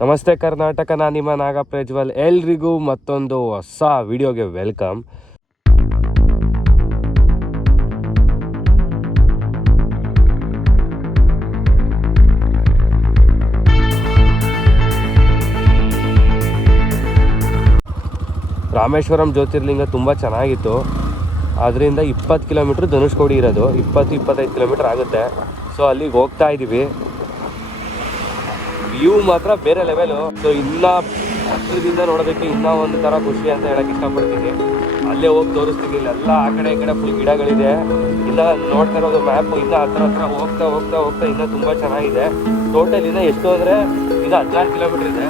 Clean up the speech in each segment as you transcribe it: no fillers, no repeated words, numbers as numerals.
ನಮಸ್ತೆ ಕರ್ನಾಟಕ, ನಾನು ನಿಮ್ಮ ನಾಗ ಪ್ರಜ್ವಲ್. ಎಲ್ರಿಗೂ ಮತ್ತೊಂದು ಹೊಸ ವಿಡಿಯೋಗೆ ವೆಲ್ಕಮ್. ರಾಮೇಶ್ವರಂ ಜ್ಯೋತಿರ್ಲಿಂಗ ತುಂಬ ಚೆನ್ನಾಗಿತ್ತು. ಅದರಿಂದ 20 ಕಿಲೋಮೀಟ್ರ್ ಧನುಷ್ಕೋಡಿ ಇರೋದು, 20-25 ಕಿಲೋಮೀಟ್ರ್ ಆಗುತ್ತೆ. ಸೊ ಅಲ್ಲಿಗೆ ಹೋಗ್ತಾ ಇದ್ದೀವಿ. ವ್ಯೂ ಮಾತ್ರ ಬೇರೆ ಲೆವೆಲು. ಸೊ ಇನ್ನೂ ಹತ್ತಿರದಿಂದ ನೋಡೋದಕ್ಕೆ ಇನ್ನೂ ಒಂದು ಥರ ಖುಷಿ ಅಂತ ಹೇಳಕ್ಕೆ ಇಷ್ಟಪಡ್ತೀನಿ. ಅಲ್ಲೇ ಹೋಗಿ ತೋರಿಸ್ತೀನಿ. ಇಲ್ಲೆಲ್ಲ ಆ ಕಡೆ ಈ ಕಡೆ ಫುಲ್ ಗಿಡಗಳಿದೆ. ಇನ್ನು ನೋಡ್ತಾ ಇರೋದು ಮ್ಯಾಪು ಇನ್ನೂ ಹತ್ರ ಹೋಗ್ತಾ ಹೋಗ್ತಾ ಹೋಗ್ತಾ ಇನ್ನೂ ತುಂಬ ಚೆನ್ನಾಗಿದೆ. ಟೋಟಲ್ ಇನ್ನೂ ಎಷ್ಟು ಅಂದರೆ ಇದು 16 ಕಿಲೋಮೀಟ್ರ್ ಇದೆ.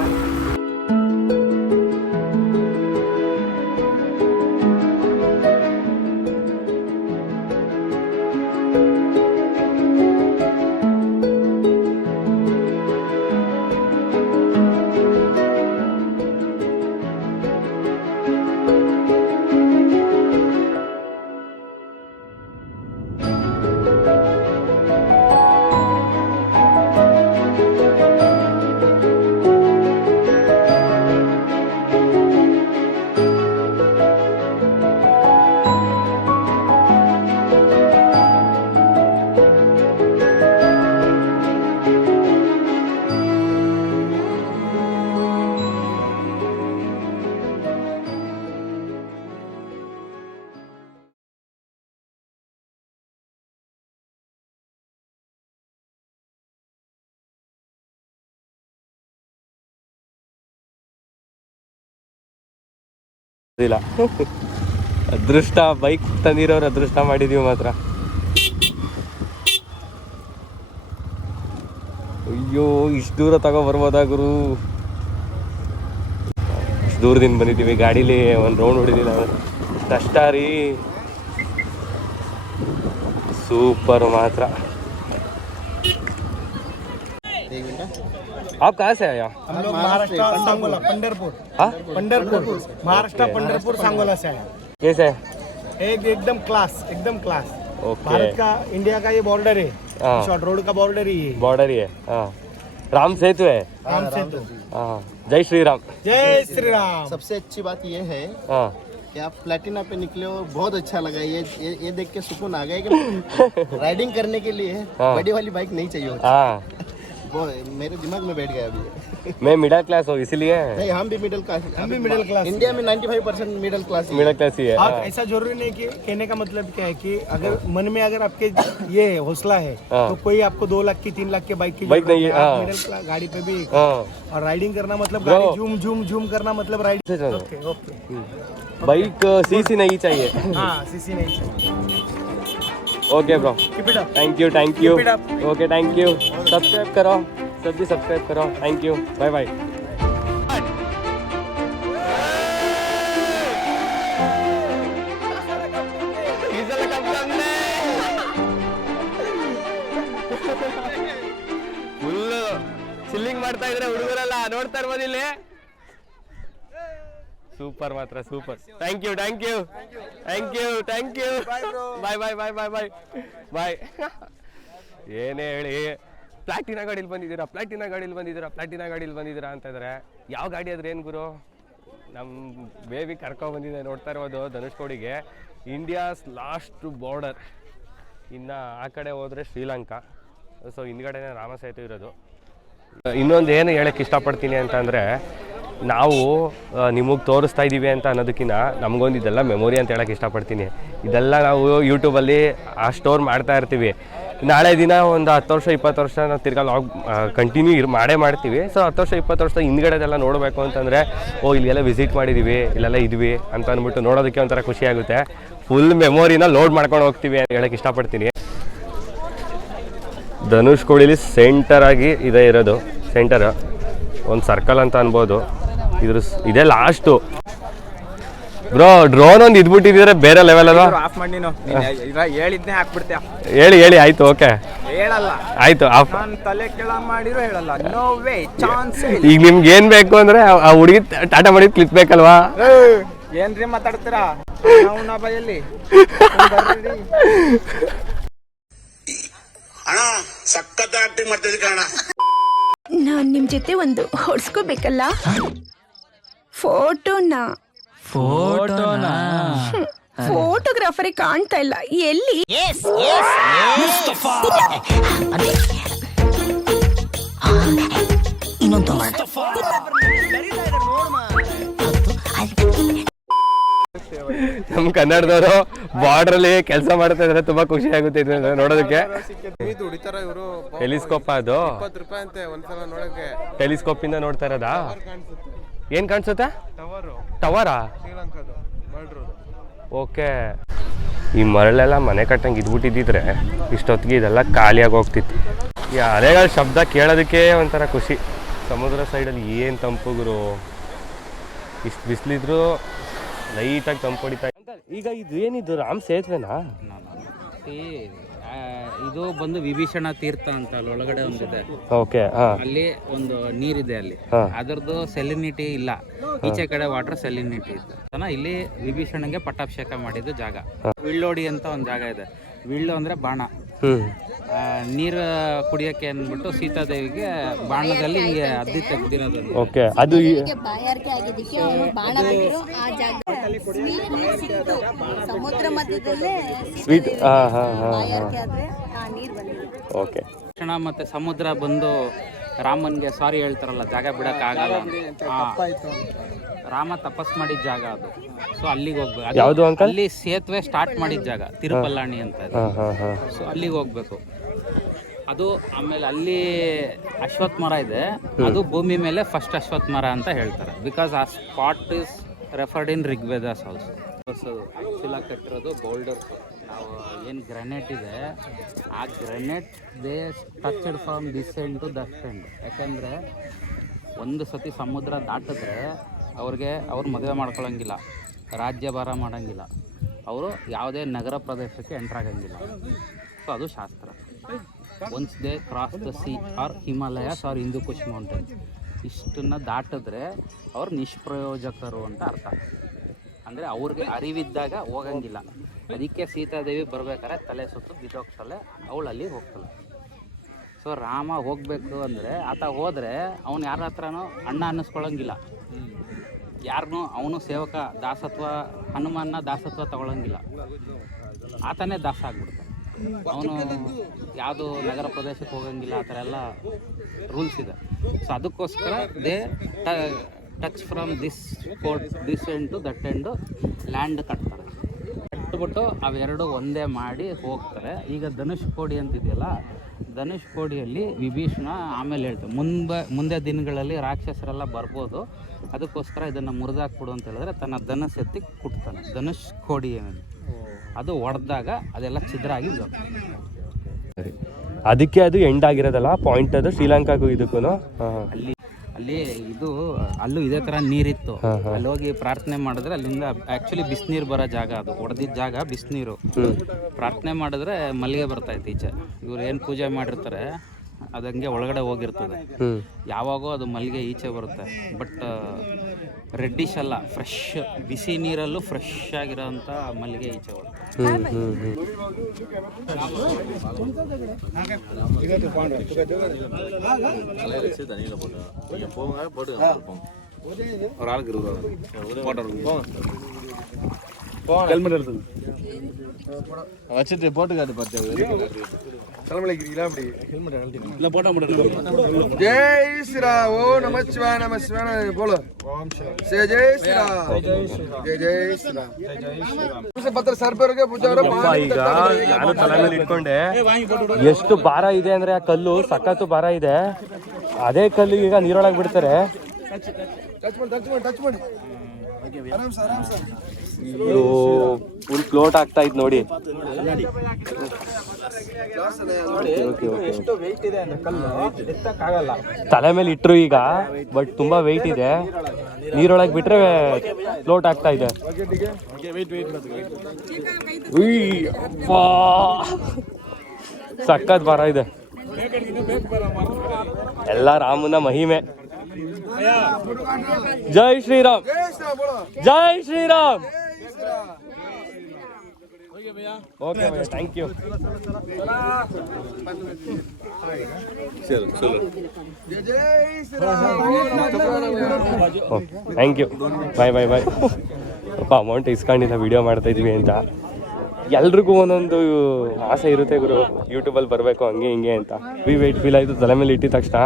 ಇಲ್ಲ ಅದೃಷ್ಟ, ಬೈಕ್ ತಂದಿರೋರು ಅದೃಷ್ಟ ಮಾಡಿದೀವಿ ಮಾತ್ರ. ಅಯ್ಯೋ, ಇಷ್ಟು ದೂರ ತಗೊಬರ್ಬೋದಾ ಗುರು? ಇಷ್ಟು ದೂರದಿಂದ ಬಂದಿದ್ದೀವಿ. ಗಾಡೀಲಿ ಒಂದು ರೌಂಡ್ ಹೊಡಿದಿಲ್ಲ, ಕಷ್ಟ ರೀ. ಸೂಪರ್ ಮಾತ್ರ. आप कहाँ से आया? हम लोग महाराष्ट्र सांगोला, पंढरपुर। पंढरपुर महाराष्ट्र, पंढरपुर सांगोला से आया। कैसे? एकदम क्लास, एकदम क्लास। ओके। भारत का, इंडिया का ये बॉर्डर है। शॉर्ट रोड का बॉर्डर ही है। बॉर्डर ही है। हाँ, राम सेतु है। राम सेतु। हाँ, जय श्री राम। जय श्री राम। सबसे अच्छी बात ये है हाँ, कि आप प्लेटिना पे निकले हो, बहुत अच्छा लगा। ये देख के सुकून आ गया कि राइडिंग करने के लिए बड़ी वाली बाइक नहीं चाहिए होती। हाँ, वो मेरे दिमाग में बैठ गया अभी। मैं मिडिल क्लास हूँ इसलिए। नहीं, हम भी मिडिल क्लास। हम भी मिडिल क्लास। इंडिया में 95% मिडिल क्लास ही है। मिडिल क्लास ही है। आप ऐसा जरूरी नहीं कि कहने का मतलब क्या है कि अगर मन में अगर आपके ये हौसला है तो कोई आपको 2 लाख की 3 लाख के बाइक की बाइक नहीं है। मिडिल क्लास गाड़ी पे भी। हाँ, और राइडिंग करना मतलब गाड़ी झूम झूम झूम करना मतलब राइडिंग। चलो। Okay okay. बाइक सीसी नहीं चाहिए। हाँ, सीसी नहीं चाहिए। Okay bro, Keep it up. Thank you, thank you. Keep it up. Okay, thank you. Subscribe करो, सब भी सब्सक्राइब करो। Thank you, bye bye. Full chilling ಮಾಡ್ತಾ ಇದ್ರೆ ಹುಡುಗರೆಲ್ಲ ನೋಡ್ತಾ ಇರ್ಬೋದು ಇಲ್ಲಿ. ಸೂಪರ್ ಮಾತ್ರ, super. Thank you, thank you, thank you, thank you. Bye bye bye bye bye bye. ಏನೇ ಹೇಳಿ, ಪ್ಲಾಟಿನಾ ಗಾಡೀಲಿ ಬಂದಿದ್ದೀರಾ, ಪ್ಲಾಟಿನಾ ಗಾಡೀಲಿ ಬಂದಿದ್ದೀರಾ, ಪ್ಲಾಟಿನಾ ಗಾಡೀಲಿ ಬಂದಿದ್ದೀರಾ ಅಂತ ಇದ್ದಾರೆ. ಯಾವ ಗಾಡಿ ಆದ್ರೆ ಏನು ಗುರು? ನಮ್ಮ ಬೇಬಿ ಕರ್ಕೊಂಡ್ಬಂದಿದೆ. ನೋಡ್ತಾ ಇರೋದು ಧನುಷ್ಕೋಡಿಗೆ, ಇಂಡಿಯಾಸ್ ಲಾಸ್ಟ್ ಬಾರ್ಡರ್. ಇನ್ನು ಆ ಕಡೆ ಹೋದರೆ ಶ್ರೀಲಂಕಾ. ಸೊ ಹಿಂದ್ಗಡೆನೇ ರಾಮ ಸೇತು ಇರೋದು. ಇನ್ನೊಂದು ಏನು ಹೇಳಕ್ಕೆ ಇಷ್ಟಪಡ್ತೀನಿ ಅಂತಂದರೆ, ನಾವು ನಿಮಗೆ ತೋರಿಸ್ತಾ ಇದ್ದೀವಿ ಅಂತ ಅನ್ನೋದಕ್ಕಿಂತ ನಮಗೊಂದು ಇದೆಲ್ಲ ಮೆಮೊರಿ ಅಂತ ಹೇಳಕ್ಕೆ ಇಷ್ಟಪಡ್ತೀನಿ. ಇದೆಲ್ಲ ನಾವು ಯೂಟ್ಯೂಬಲ್ಲಿ ಸ್ಟೋರ್ ಮಾಡ್ತಾ ಇರ್ತೀವಿ. ನಾಳೆ ದಿನ ಒಂದು 10 ವರ್ಷ 20 ವರ್ಷ ನಾವು ತಿರ್ಗಾ ಲಾಗ್ ಕಂಟಿನ್ಯೂ ಮಾಡೇ ಮಾಡ್ತೀವಿ. ಸೊ 10 ವರ್ಷ 20 ವರ್ಷ ಹಿಂದ್ಗಡೆದೆಲ್ಲ ನೋಡಬೇಕು ಅಂತಂದರೆ, ಓ ಇಲ್ಲೆಲ್ಲ ವಿಸಿಟ್ ಮಾಡಿದ್ದೀವಿ, ಇಲ್ಲೆಲ್ಲ ಇದ್ವಿ ಅಂತ ಅಂದ್ಬಿಟ್ಟು ನೋಡೋದಕ್ಕೆ ಒಂಥರ ಖುಷಿ ಆಗುತ್ತೆ. ಫುಲ್ ಮೆಮೊರಿನ ಲೋಡ್ ಮಾಡ್ಕೊಂಡು ಹೋಗ್ತೀವಿ ಅಂತ ಹೇಳಕ್ಕೆ ಇಷ್ಟಪಡ್ತೀನಿ. ಧನುಷ್ಕೋಡಿಲಿ ಸೆಂಟರಾಗಿ ಇದೆ ಇರೋದು. ಸೆಂಟರ್ ಒಂದು ಸರ್ಕಲ್ ಅಂತ ಅನ್ಬೋದು. ಇದೇ ಲಾಸ್ಟು. ಬ್ರೋ, ಡ್ರೋನ್ ಒಂದು ಇದ್ಬಿಟ್ಟಿದ್ರೆ ಬೇರೆ ಲೆವೆಲ್ ಅಲ್ವಾ? ಆಫ್ ಮಾಡಿ ನೀನು ಹೇಳಿದ್ನೇ ಹಾಕ್ಬಿಡ್ತೀಯ. ಹೇಳಿ ಆಯ್ತು, ಓಕೆ ಹೇಳಲ್ಲ ಆಯ್ತು. ಆಫ್ ನಾನು ತಲೆ ಕೆಳ ಮಾಡಿರೋ ಹೇಳಲ್ಲ. No way, chance. ಈಗ ನಿಮ್ಗೆ ಏನ್ ಬೇಕು ಅಂದ್ರೆ ಆ ಹುಡುಗಿ ಟಾಟಾ ಮಾಡಿದ್ ಕ್ಲಿಪ್ ಬೇಕಲ್ವಾ? ಏನ್ರಿ ಮಾತಾಡ್ತೀರಾ ನಾವು ಬೈಯಲ್ಲಿ? ಅಣ್ಣ ಸಖತ್ ಆಕ್ಟಿಂಗ್ ಮಾಡ್ತಿದ್ವಿ ಕಣ. ನಾನ್ ನಿಮ್ ಜೊತೆ ಒಂದು ಹೊಡ್ಸ್ಕೋಬೇಕಲ್ಲ ಫೋಟೋನಾ ಫೋಟೋಗ್ರಾಫರೇ ಕಾಣ್ತಾ ಇಲ್ಲ ಎಲ್ಲಿ ನಮ್ಮ ಕನ್ನಡದವರು ಬಾರ್ಡರ್ ಅಲ್ಲಿ ಕೆಲಸ ಮಾಡ್ತಾ ಇದ್ರೆ ತುಂಬಾ ಖುಷಿ ಆಗುತ್ತೆ ಇದನ್ನ ನೋಡೋದಕ್ಕೆ. ಟೆಲಿಸ್ಕೋಪ್ ಅದು ₹20 ಅಂತೆ ಒಂದ್ಸಲ ನೋಡಕ್ಕೆ. ಟೆಲಿಸ್ಕೋಪ್ ಇಂದ ನೋಡ್ತಾ ಇರೋದಾ? ಏನ್ ಕಾಣಿಸುತ್ತೆ? ಟವರಾ? ಓಕೆ. ಈ ಮರಳೆಲ್ಲ ಮನೆ ಕಟ್ಟಂಗೆ ಇದ್ಬಿಟ್ಟಿದ್ದಿದ್ರೆ ಇಷ್ಟೊತ್ತಿಗೆ ಇದೆಲ್ಲ ಖಾಲಿಯಾಗಿ ಹೋಗ್ತಿತ್ತು. ಈ ಅಲೆಗಳ ಶಬ್ದ ಕೇಳೋದಕ್ಕೆ ಒಂಥರ ಖುಷಿ. ಸಮುದ್ರ ಸೈಡಲ್ಲಿ ಏನು ತಂಪುಗುರು, ಇಷ್ಟು ಬಿಸಿಲಿದ್ರು ಲೈಟಾಗಿ ತಂಪು ಹೊಡಿತಾ. ಈಗ ಇದು ಏನಿದು ರಾಮ್ ಸೇತುವೆನಾ? ಇದು ಬಂದು ವಿಭೀಷಣ ತೀರ್ಥ ಅಂತ ಅಲ್ಲಿ ಒಳಗಡೆ ಒಂದಿದೆ. ಓಕೆ. ಅಲ್ಲಿ ಒಂದು ನೀರಿದೆ ಅಲ್ಲಿ, ಅದರದ್ದು ಸೆಲಿನಿಟಿ ಇಲ್ಲ, ಈಚೆ ಕಡೆ ವಾಟರ್ ಸೆಲಿನಿಟಿ ಇತ್ತು. ಇಲ್ಲಿ ವಿಭೀಷಣಗೆ ಪಟ್ಟಾಭಿಷೇಕ ಮಾಡಿದ್ದು ಜಾಗ. ವಿಳ್ಳೋಡಿ ಅಂತ ಒಂದು ಜಾಗ ಇದೆ. ವಿಳ್ಳು ಅಂದ್ರೆ ಬಾಣ. ನೀರು ಕುಡಿಯಕ್ಕೆ ಅಂದ್ಬಿಟ್ಟು ಸೀತಾದೇವಿಗೆ ಬಾಣದಲ್ಲಿ ಹಿಂಗೆ ಅದ್ದಿ ತೆಗ್ದಿರೋದು. ಓಕೆ. ಅದು ಬಾಯಾರಿಕೆ ಆಗಿದ್ದಕ್ಕೆ ಅವನು ಬಾಣ ಬಿಟ್ಟರು. ಆ ಜಾಗದಲ್ಲಿ ಸಮುದ್ರ ಮಧ್ಯದಲ್ಲೇ ಸ್ವೀಟ್. ಬಾಯಾರಿಕೆ ಆದ್ರೆ ಆ ನೀರು ಬಂದಿದೆ. ಓಕೆ. ಕ್ಷಣ ಮತ್ತೆ ಸಮುದ್ರ ಬಂದು ರಾಮನ್ಗೆ ಸಾರಿ ಹೇಳ್ತಾರಲ್ಲ, ಜಾಗ ಬಿಡಕ್ ಆಗಲ್ಲ. ರಾಮ ತಪಸ್ ಮಾಡಿದ ಜಾಗ ಅದು. ಸೊ ಅಲ್ಲಿಗೆ ಹೋಗ್ಬೇಕು. ಯಾವುದು ಅಂಕಲ್? ಅಲ್ಲಿ ಸೇತುವೆ ಸ್ಟಾರ್ಟ್ ಮಾಡಿದ ಜಾಗ ತಿರುಪಲ್ಲಾಣಿ ಅಂತ ಇದೆ. ಸೊ ಅಲ್ಲಿಗೆ ಹೋಗ್ಬೇಕು. ಅದು ಆಮೇಲೆ ಅಲ್ಲಿ ಅಶ್ವತ್ಥ ಮರ ಇದೆ. ಅದು ಭೂಮಿ ಮೇಲೆ ಫಸ್ಟ್ ಅಶ್ವತ್ಥ ಮರ ಅಂತ ಹೇಳ್ತಾರೆ. ಬಿಕಾಸ್ ಆ spot is referred in Rigvedas also. ಶಿಲಾ ಕಟ್ಟಿರೋದು ಬೌಲ್ಡರ್ಸ್. ನಾವು ಏನು ಗ್ರಾನೈಟ್ ಇದೆ, ಆ granite they touched from this end to that end. ಯಾಕೆಂದರೆ ಒಂದು ಸತಿ ಸಮುದ್ರ ದಾಟಿದ್ರೆ ಅವ್ರು ಮದುವೆ ಮಾಡ್ಕೊಳ್ಳೋಂಗಿಲ್ಲ, ರಾಜ್ಯಭಾರ ಮಾಡೋಂಗಿಲ್ಲ, ಅವರು ಯಾವುದೇ ನಗರ ಪ್ರದೇಶಕ್ಕೆ ಎಂಟ್ರಾಗಂಗಿಲ್ಲ. ಸೊ ಅದು ಶಾಸ್ತ್ರ. Once they cross the sea or Himalayas or Hindu Kush mountain, ಇಷ್ಟನ್ನು ದಾಟಿದ್ರೆ ಅವ್ರು ನಿಷ್ಪ್ರಯೋಜಕರು ಅಂತ ಅರ್ಥ. ಅಂದರೆ ಅವ್ರಿಗೆ ಅರಿವಿದ್ದಾಗ ಹೋಗಂಗಿಲ್ಲ. ಅದಕ್ಕೆ ಸೀತಾದೇವಿ ಬರ್ಬೇಕಾದ್ರೆ ತಲೆ ಸುತ್ತು ಬಿದ್ದೋಗ್ತಾಳೆ, ಅವಳು ಅಲ್ಲಿ ಹೋಗ್ತಾಳೆ. ಸೊ ರಾಮ ಹೋಗಬೇಕು ಅಂದರೆ ಆತ ಹೋದರೆ ಅವ್ನು ಯಾರ ಹತ್ರನೂ ಅಣ್ಣ ಅನ್ನಿಸ್ಕೊಳ್ಳೋಂಗಿಲ್ಲ, ಯಾರನ್ನೂ ಅವನು ಸೇವಕ ದಾಸತ್ವ, ಹನುಮಾನ್ನ ದಾಸತ್ವ ತಗೊಳ್ಳೋಂಗಿಲ್ಲ, ಆತನೇ ದಾಸ ಆಗ್ಬಿಡ್ತಾನೆ. ಅವನು ಯಾವುದು ನಗರ ಪ್ರದೇಶಕ್ಕೆ ಹೋಗಂಗಿಲ್ಲ, ಆ ಥರ ಎಲ್ಲ ರೂಲ್ಸ್ ಇದೆ. ಸೊ ಅದಕ್ಕೋಸ್ಕರ they touch from this port this end to that end land ಕಟ್ತಾರೆ. ಕಟ್ಬಿಟ್ಟು ಅವೆರಡು ಒಂದೇ ಮಾಡಿ ಹೋಗ್ತಾರೆ. ಈಗ ಧನುಷ್ ಕೋಡಿ ಅಂತಿದೆಯಲ್ಲ, ಧನುಷ್ ಕೋಡಿಯಲ್ಲಿ ವಿಭೀಷಣ ಆಮೇಲೆ ಹೇಳ್ತಾರೆ ಮುಂದೆ ದಿನಗಳಲ್ಲಿ ರಾಕ್ಷಸರೆಲ್ಲ ಬರ್ಬೋದು, ಅದಕ್ಕೋಸ್ಕರ ಇದನ್ನು ಮುರಿದಾಕ್ಬಿಡು ಅಂತ ಹೇಳಿದ್ರೆ ತನ್ನ ಧನುಸ್ ಎತ್ತಿ ಕುಟ್ತಾನೆ. ಧನುಷ್ ಕೋಡಿ ಏನಿದೆ ಅದು ಒಡೆದಾಗ ಅದೆಲ್ಲ ಛಿದ್ರ ಆಗಿ ಅದಕ್ಕೆ ಅದು ಎಂಡ್ ಆಗಿರೋದಲ್ಲ ಪಾಯಿಂಟ್. ಅದು ಶ್ರೀಲಂಕಾಗೂ ಇದಕ್ಕೂ ಅಲ್ಲಿ ಇದು ಅಲ್ಲೂ ಇದೇ ಥರ ನೀರಿತ್ತು. ಅಲ್ಲಿ ಹೋಗಿ ಪ್ರಾರ್ಥನೆ ಮಾಡಿದ್ರೆ ಅಲ್ಲಿಂದ ಆ್ಯಕ್ಚುಲಿ ಬಿಸಿನೀರು ಬರೋ ಜಾಗ, ಅದು ಹೊಡೆದಿದ್ದ ಜಾಗ ಬಿಸಿನೀರು. ಪ್ರಾರ್ಥನೆ ಮಾಡಿದ್ರೆ ಮಲ್ಲಿಗೆ ಬರ್ತಾಯಿತ್ತು ಈಚೆ. ಇವ್ರು ಏನು ಪೂಜೆ ಮಾಡಿರ್ತಾರೆ ಅದಂಗೆ ಒಳಗಡೆ ಹೋಗಿರ್ತದೆ. ಯಾವಾಗೋ ಅದು ಮಲ್ಲಿಗೆ ಈಚೆ ಬರುತ್ತೆ. ಬಟ್ ರೆಡ್ಡಿಶ್ ಅಲ್ಲ, ಫ್ರೆಶ್ ಬಿಸಿ ನೀರಲ್ಲೂ ಫ್ರೆಶ್ ಆಗಿರೋಂಥ ಮಲ್ಲಿಗೆ ಈಚೆ ಬರುತ್ತೆ. வச்சுட்டு போட்டுக்காட்டு பார்த்து जय श्री राम। ओ नमः शिवाय नमः शिवाय बोलो। जय जय श्री राम। जय जय श्री राम। पत्र सर पर के पूजा ಈಗ ನಾನು ತಲೆ ಮೇಲೆ ಇಟ್ಕೊಂಡೆ. ಎಷ್ಟು ಭಾರ ಇದೆ ಅಂದ್ರೆ ಆ ಕಲ್ಲು ಸಖತ್ತು ಭಾರ ಇದೆ. ಅದೇ ಕಲ್ಲು ಈಗ ನೀರೊಳಗೆ ಬಿಡ್ತಾರೆ. ಫುಲ್ ಫ್ಲೋಟ್ ಆಗ್ತಾ ಇದ್ ನೋಡಿ. ತಲೆ ಮೇಲೆ ಇಟ್ರು ಈಗ, ಬಟ್ ತುಂಬಾ ವೆಯ್ಟ್ ಇದೆ. ನೀರೊಳಗೆ ಬಿಟ್ರೆ ಫ್ಲೋಟ್ ಆಗ್ತಾ ಇದೆ. ಸಖತ್ ಭಾರ ಇದೆ. ಎಲ್ಲ ರಾಮನ ಮಹಿಮೆ. ಜೈ ಶ್ರೀರಾಮ್, ಜೈ ಶ್ರೀರಾಮ್. ಓಕೆ ಭಯ್ಯ ಥ್ಯಾಂಕ್ ಯು जय जय Shri Ram thank you bye bye bye ಸ್ವಲ್ಪ ಅಮೌಂಟ್ ಇಸ್ಕೊಂಡಿಲ್ಲ ವಿಡಿಯೋ ಮಾಡ್ತಾ ಇದ್ವಿ ಅಂತ. ಎಲ್ರಿಗೂ ಒಂದೊಂದು ಆಸೆ ಇರುತ್ತೆ ಗುರು, ಯೂಟ್ಯೂಬಲ್ಲಿ ಬರಬೇಕು ಹಂಗೆ ಹಿಂಗೆ ಅಂತ. ವೆಯ್ಟ್ ಫೀಲ್ ಆಯಿತು ತಲೆ ಮೇಲೆ ಇಟ್ಟಿದ ತಕ್ಷಣ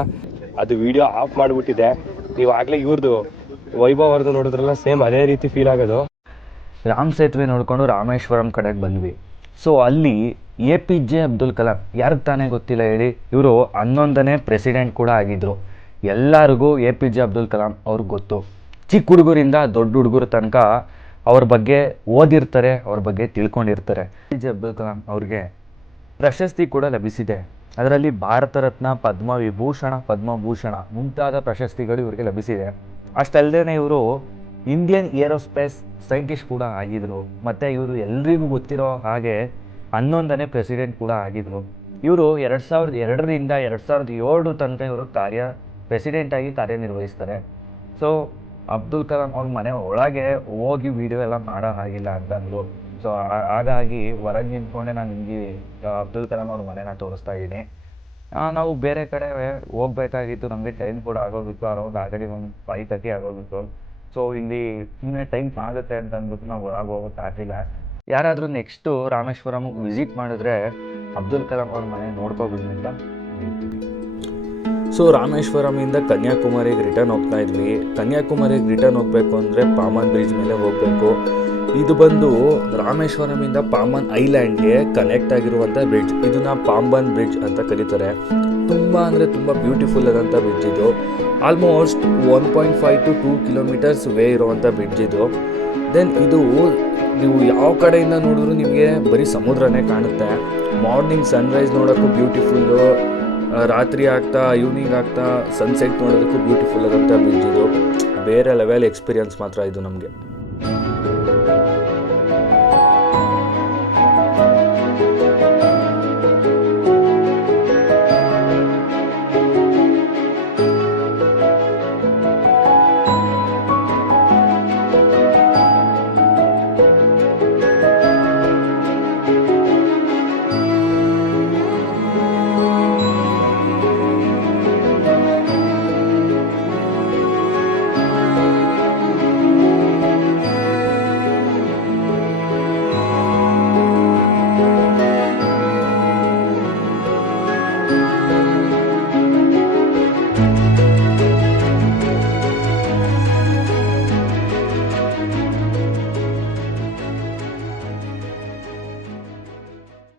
ಅದು ವಿಡಿಯೋ ಆಫ್ ಮಾಡಿಬಿಟ್ಟಿದೆ. ನೀವು ಆಗಲೇ ಇವ್ರದ್ದು ವೈಭವ್ ಅವ್ರದ್ದು ನೋಡಿದ್ರಲ್ಲ, ಸೇಮ್ ಅದೇ ರೀತಿ ಫೀಲ್ ಆಗೋದು. ರಾಮ್ ಸೇತುವೆ ನೋಡಿಕೊಂಡು ರಾಮೇಶ್ವರಂ ಕಡೆಗೆ ಬಂದ್ವಿ. ಸೊ ಅಲ್ಲಿ APJ ಅಬ್ದುಲ್ ಕಲಾಂ ಯಾರಿಗೆ ತಾನೇ ಗೊತ್ತಿಲ್ಲ ಹೇಳಿ, ಇವರು 11ನೇ ಪ್ರೆಸಿಡೆಂಟ್ ಕೂಡ ಆಗಿದ್ದರು. ಎಲ್ಲರಿಗೂ APJ ಅಬ್ದುಲ್ ಕಲಾಂ ಅವ್ರಿಗೆ ಗೊತ್ತು. ಚಿಕ್ಕ ಹುಡುಗರಿಂದ ದೊಡ್ಡ ಹುಡುಗರ ತನಕ ಅವ್ರ ಬಗ್ಗೆ ಓದಿರ್ತಾರೆ, ಅವ್ರ ಬಗ್ಗೆ ತಿಳ್ಕೊಂಡಿರ್ತಾರೆ. APJ ಅಬ್ದುಲ್ ಕಲಾಂ ಅವ್ರಿಗೆ ಪ್ರಶಸ್ತಿ ಕೂಡ ಲಭಿಸಿದೆ. ಅದರಲ್ಲಿ ಭಾರತ ರತ್ನ, ಪದ್ಮಭೂಷಣ ಮುಂತಾದ ಪ್ರಶಸ್ತಿಗಳು ಇವರಿಗೆ ಲಭಿಸಿದೆ. ಅಷ್ಟಲ್ಲದೆ ಇವರು ಇಂಡಿಯನ್ ಏರೋಸ್ಪೇಸ್ ಸೈಂಟಿಸ್ಟ್ ಕೂಡ ಆಗಿದ್ರು. ಮತ್ತು ಇವರು ಎಲ್ರಿಗೂ ಗೊತ್ತಿರೋ ಹಾಗೆ 11ನೇ ಪ್ರೆಸಿಡೆಂಟ್ ಕೂಡ ಆಗಿದ್ರು. ಇವರು 2002ರಿಂದ 2007 ತನಕ ಇವರು ಪ್ರೆಸಿಡೆಂಟ್ ಆಗಿ ಕಾರ್ಯನಿರ್ವಹಿಸ್ತಾರೆ. ಸೊ ಅಬ್ದುಲ್ ಕಲಾಂ ಅವ್ರ ಮನೆ ಒಳಗೆ ಹೋಗಿ ವಿಡಿಯೋ ಎಲ್ಲ ಮಾಡೋ ಹಾಗಿಲ್ಲ ಅಂತಂದ್ರು. ಸೊ ಹಾಗಾಗಿ ಹೊರಗೆ ನಿಂತ್ಕೊಂಡೆ ನಾನು ನಿಮಗೆ ಅಬ್ದುಲ್ ಕಲಾಂ ಅವ್ರ ಮನೆನ ತೋರಿಸ್ತಾ ಇದ್ದೀನಿ. ನಾವು ಬೇರೆ ಕಡೆ ಹೋಗ್ಬೇಕಾಗಿತ್ತು, ನಮಗೆ ಟೈಮ್ ಕೂಡ ಆಗೋಗಿತ್ತು. ಅರೌಂಡ್ ಆಗಲಿ ಒಂದು 5:30 ಆಗೋಗಿತ್ತು. ಸೊ ಇಲ್ಲಿ ಸುಮ್ಮನೆ ಟೈಮ್ ಆಗುತ್ತೆ ಅಂತ ಅಂದ್ಬಿಟ್ಟು ನಾವು ಹೊರಗೆ ಹೋಗೋಕ್ಕಾಗಿಲ್ಲ. ಯಾರಾದರೂ ನೆಕ್ಸ್ಟು ರಾಮೇಶ್ವರಂ ವಿಸಿಟ್ ಮಾಡಿದ್ರೆ ಅಬ್ದುಲ್ ಕಲಾಂ ಅವ್ರ ಮನೆ ನೋಡ್ಕೋಬೇಕು ಅಂತ ಹೇಳ್ತೀವಿ. ಸೊ ರಾಮೇಶ್ವರಮಿಂದ ಕನ್ಯಾಕುಮಾರಿಗೆ ರಿಟರ್ನ್ ಹೋಗ್ತಾ ಇದ್ವಿ. ಕನ್ಯಾಕುಮಾರಿಗೆ ರಿಟರ್ನ್ ಹೋಗಬೇಕು ಅಂದರೆ ಪಾಮನ್ ಬ್ರಿಡ್ಜ್ ಮೇಲೆ ಹೋಗಬೇಕು. ಇದು ಬಂದು ರಾಮೇಶ್ವರಮಿಂದ ಪಾಮನ್ ಐಲ್ಯಾಂಡ್ಗೆ ಕನೆಕ್ಟ್ ಆಗಿರುವಂಥ ಬ್ರಿಡ್ಜ್. ಇದನ್ನ ಪಾಂಬನ್ ಬ್ರಿಡ್ಜ್ ಅಂತ ಕರೀತಾರೆ. ತುಂಬ ಅಂದರೆ ತುಂಬ ಬ್ಯೂಟಿಫುಲ್ ಆದಂಥ ಬ್ರಿಡ್ಜ್ ಇದು. ಆಲ್ಮೋಸ್ಟ್ 1.5 to 2 ಕಿಲೋಮೀಟರ್ಸ್ ವೇ ಇರುವಂಥ ಬ್ರಿಡ್ಜ್ ಇದು. ದೆನ್ ಇದು ನೀವು ಯಾವ ಕಡೆಯಿಂದ ನೋಡಿದ್ರು ನಿಮಗೆ ಬರೀ ಸಮುದ್ರನೇ ಕಾಣುತ್ತೆ. ಮಾರ್ನಿಂಗ್ ಸನ್ರೈಸ್ ನೋಡೋಕ್ಕೂ ಬ್ಯೂಟಿಫುಲ್ಲು, ರಾತ್ರಿ ಆಗ್ತಾ ಈವ್ನಿಂಗ್ ಆಗ್ತಾ ಸನ್ಸೆಟ್ ನೋಡೋದಕ್ಕೂ ಬ್ಯೂಟಿಫುಲ್ ಆದಂಥ ಬ್ರಿಡ್ಜ್ ಇದು. ಬೇರೆ ಲೆವೆಲ್ ಎಕ್ಸ್ಪೀರಿಯನ್ಸ್ ಮಾತ್ರ ಇದು ನಮಗೆ.